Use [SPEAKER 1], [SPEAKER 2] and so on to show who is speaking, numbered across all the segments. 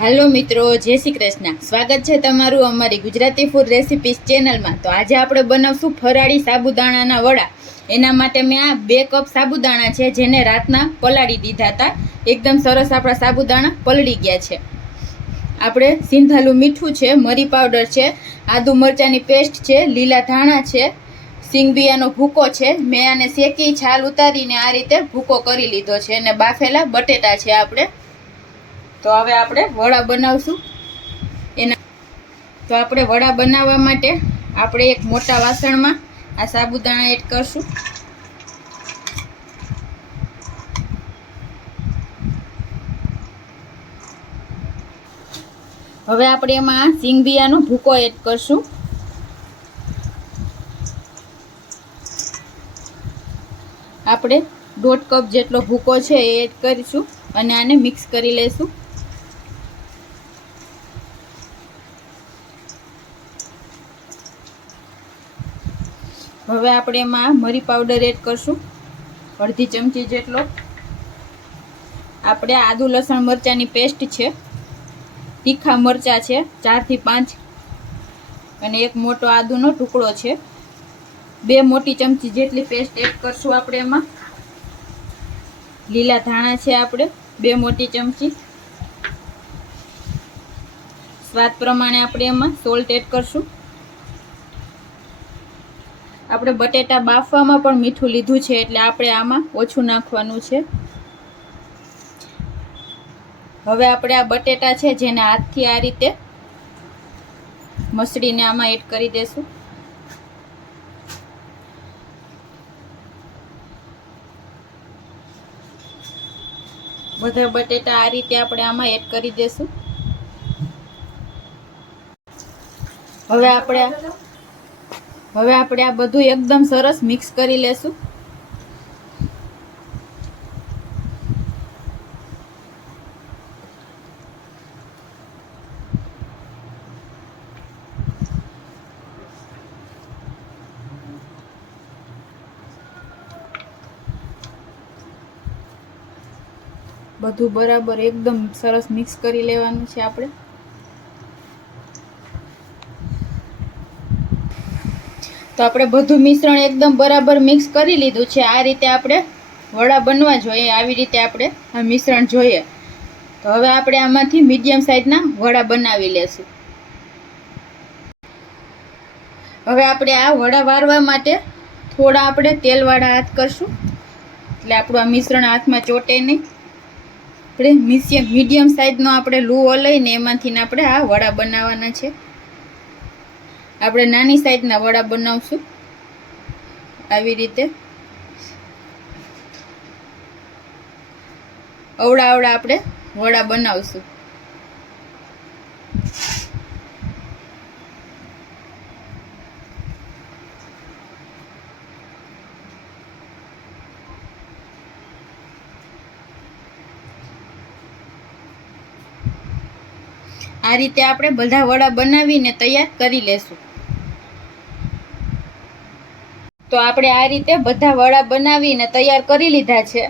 [SPEAKER 1] હાલો મિત્રો, જય શ્રી કૃષ્ણ. સ્વાગત છે તમારું અમારી ગુજરાતી ફૂડ રેસિપીસ ચેનલમાં તો આજે આપણે બનાવશું ફરાળી સાબુદાણાના વડા. એના માટે મેં આ બે કપ સાબુદાણા છે, જેને રાતના પલાળી દીધા હતા. એકદમ સરસ આપણા સાબુદાણા પલળી ગયા છે. આપણે સિંધાલું મીઠું છે, મરી પાવડર છે, આદુ મરચાંની પેસ્ટ છે, લીલા ધાણા છે, સિંગબિયાનો ભૂકો છે. મેં આને શેકી, છાલ ઉતારીને આ રીતે ભૂકો કરી લીધો છે. અને બાફેલા બટેટા છે આપણે. તો હવે આપણે વડા બનાવશું. એના તો આપણે વડા બનાવવા માટે આપણે એક મોટા વાસણમાં આ સાબુદાણા એડ કરશું. હવે આપણે એમાં સિંગબિયાનો ભૂકો એડ કરશું. આપણે દોઢ કપ જેટલો ભૂકો છે એ એડ કરીશું અને આને મિક્સ કરી લઈશું. હવે આપણે એમાં મરી પાવડર એડ કરશું. અડધી ચમચી જેટલો. આપણે આદુ, લસણ, મરચાંની પેસ્ટ છે. તીખા મરચાં છે ચારથી પાંચ. અને એક મોટો આદુનો ટુકડો છે. બે મોટી ચમચી જેટલી પેસ્ટ એડ કરશું આપણે એમાં. લીલા ધાણા છે આપણે, બે મોટી ચમચી. સ્વાદ પ્રમાણે આપણે એમાં સોલ્ટ એડ કરશું. આપણે બટેટા બાફવામાં પણ મીઠું લીધું છે એટલે આપણે આમાં ઓછું નાખવાનું છે. હવે આપણે આ બટેટા છે જેને હાથથી આ રીતે મસળીને આમાં એડ કરી દેશું. બધા બટેટા આ રીતે આપણે આમાં એડ કરી દેશું. હવે આપણે હવે આપણે આ બધું એકદમ સરસ મિક્સ કરી લેશું. બધું બરાબર એકદમ સરસ મિક્સ કરી લેવાનું છે આપણે. તો આપણે બધું મિશ્રણ એકદમ બરાબર મિક્સ કરી લીધું છે. આ રીતે આપણે વડા બનવા જોઈએ. આવી રીતે આપણે આ મિશ્રણ જોઈએ. તો હવે આપણે આમાંથી મીડિયમ સાઇઝના વડા બનાવી લેશું. હવે આપણે આ વડા વારવા માટે થોડા આપણે તેલવાળા હાથ કરશું. એટલે આપણું આ મિશ્રણ હાથમાં ચોટે નહીં. આપણે મીડિયમ સાઇઝનો આપણે લુઓ લઈને એમાંથી આપણે આ વડા બનાવવાના છે. આપણે નાની સાઈઝના વડા બનાવશું. આવી રીતે. અવડા અવડા આપણે વડા બનાવશું. આ રીતે આપણે બધા વડા બનાવીને તૈયાર કરી લેશું. તો આપણે આ રીતે બધા વડા બનાવીને તૈયાર કરી લીધા છે.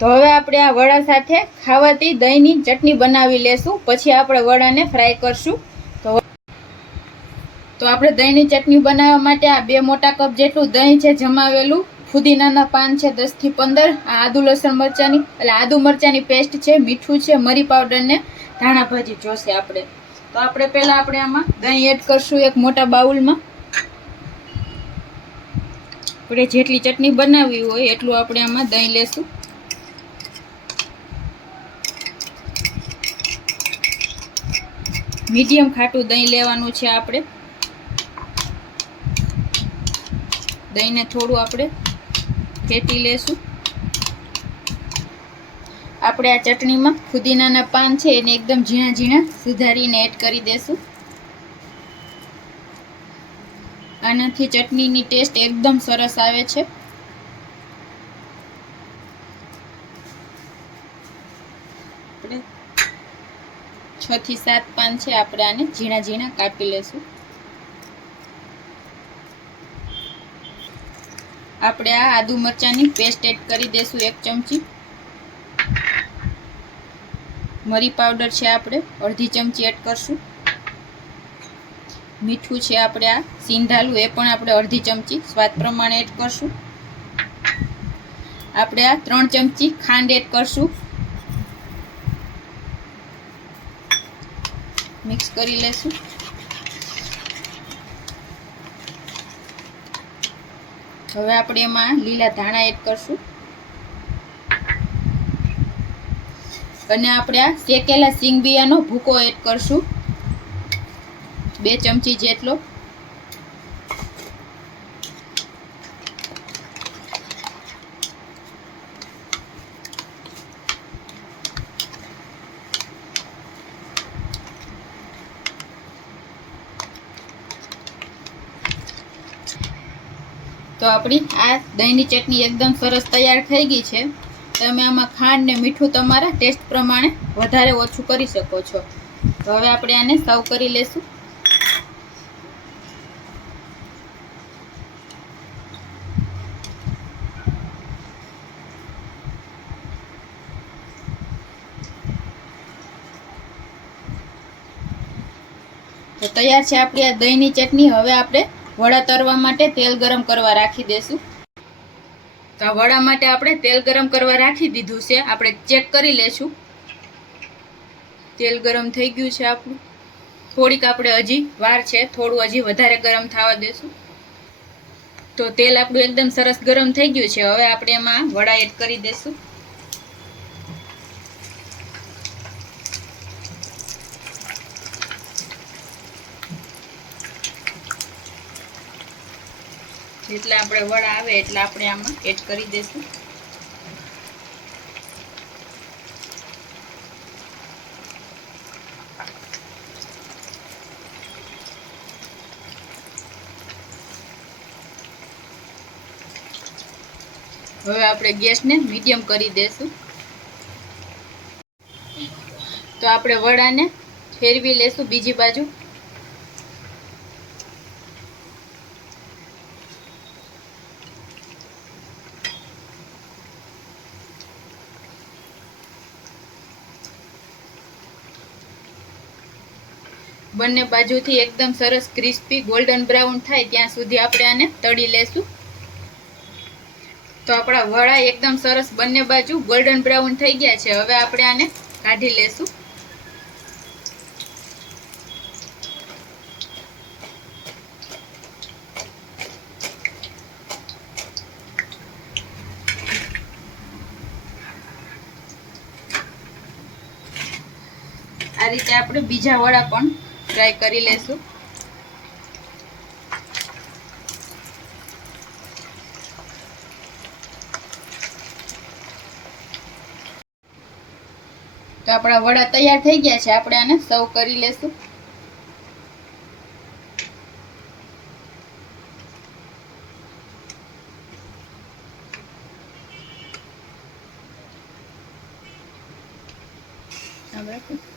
[SPEAKER 1] તો હવે આપણે આ વડા સાથે ખાવાથી દહીંની ચટણી બનાવી લેશું, પછી આપણે વડાને ફ્રાય કરશું. તો તો આપણે દહીંની ચટણી બનાવવા માટે આ બે મોટા કપ જેટલું દહીં છે જમાવેલું. ફુદીનાના પાન છે દસથી પંદર, આ આદુ લસણ મરચાંની, એટલે આદુ મરચાંની પેસ્ટ છે, મીઠું છે, મરી પાવડર ને ધાણા ભાજી જોશે આપણે. તો આપણે પહેલાં આપણે આમાં દહીં એડ કરશું એક મોટા બાઉલમાં. આપણે જેટલી ચટણી બનાવવી હોય એટલું આપણે આમાં દહીં લેશું. મીડિયમ ખાટું દહીં લેવાનું છે આપણે. દહીંને થોડું આપણે ફેટી લેશું. આપણે આ ચટણીમાં ફુદીનાના પાન છે એને એકદમ ઝીણા ઝીણા સુધારીને એડ કરી દેશું. આનાથી ચટણીની ટેસ્ટ એકદમ સરસ આવે છે. છ થી સાત પાન છે, આપણે આને ઝીણા ઝીણા કાપી લેશું. આપણે આ આદુ મરચાંની પેસ્ટ એડ કરી દેશું એક ચમચી. મરી પાવડર છે, આપણે અડધી ચમચી એડ કરશું. મીઠું છે આપણે આ. સિંધાલું એ પણ આપણે અડધી ચમચી. સ્વાદ પ્રમાણે એડ કરશું. આપણે આ ત્રણ ચમચી ખાંડ એડ કરશું. મિક્સ કરી લેશું. હવે આપણે એમાં લીલા ધાણા એડ કરશું. અને આપણે આ શેકેલા સિંગ બિયાનો ભૂકો એડ કરશું. બે ચમચી જેટલો. તો આપણી આ દહીંની ચટણી એકદમ સરસ તૈયાર થઈ ગઈ છે. તમે આમાં ખાંડ ને મીઠું તમારા ટેસ્ટ પ્રમાણે વધારે ઓછું કરી શકો છો. હવે આપણે આને સર્વ કરી લેશું. તૈયાર છે આપણી આ દહીંની ચટણી. હવે આપણે વડા તરવા માટે તેલ ગરમ કરવા રાખી દઈશું તો આ વડા માટે આપણે તેલ ગરમ કરવા રાખી દીધું છે. આપણે ચેક કરી લેશું. તેલ ગરમ થઈ ગયું છે આપણું. થોડીક આપણે હજી વાર છે. થોડું હજી વધારે ગરમ થવા દેશું. તો તેલ આપણું એકદમ સરસ ગરમ થઈ ગયું છે. હવે આપણે એમાં વડા એડ કરી દેશું. જેટલા આપણે વડા આવે એટલા આપણે આમાં એડ કરી દઈશું. હવે આપણે ગેસને મીડિયમ કરી દઈશું. તો આપણે વડાને ફેરવી લેશું બીજી બાજુ. બંને બાજુથી એકદમ સરસ ક્રિસ્પી, ગોલ્ડન બ્રાઉન થાય ત્યાં સુધી આપણે આને તળી લેશું. તો આપણા વડા એકદમ સરસ બંને બાજુ ગોલ્ડન બ્રાઉન થઈ ગયા છે. હવે આપણે આને કાઢી લેશું. આ રીતે આપણે બીજા વડા પણ ટ્રાય કરી લેશું. તો આપણા વડા તૈયાર થઈ ગયા છે. આપણે આને સર્વ કરી લેશું. બરાબર.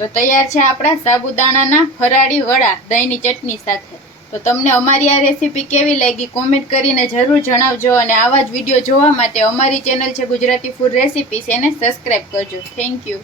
[SPEAKER 1] તો તૈયાર છે આપણા સાબુદાણાના ફરાળી વડા દહીંની ચટણી સાથે. તો તમને અમારી આ રેસીપી કેવી લાગી કોમેન્ટ કરીને જરૂર જણાવજો અને આવા જ વીડિયો જોવા માટે અમારી ચેનલ છે ગુજરાતી ફૂડ રેસીપીસ એને સબસ્ક્રાઈબ કરજો. Thank you.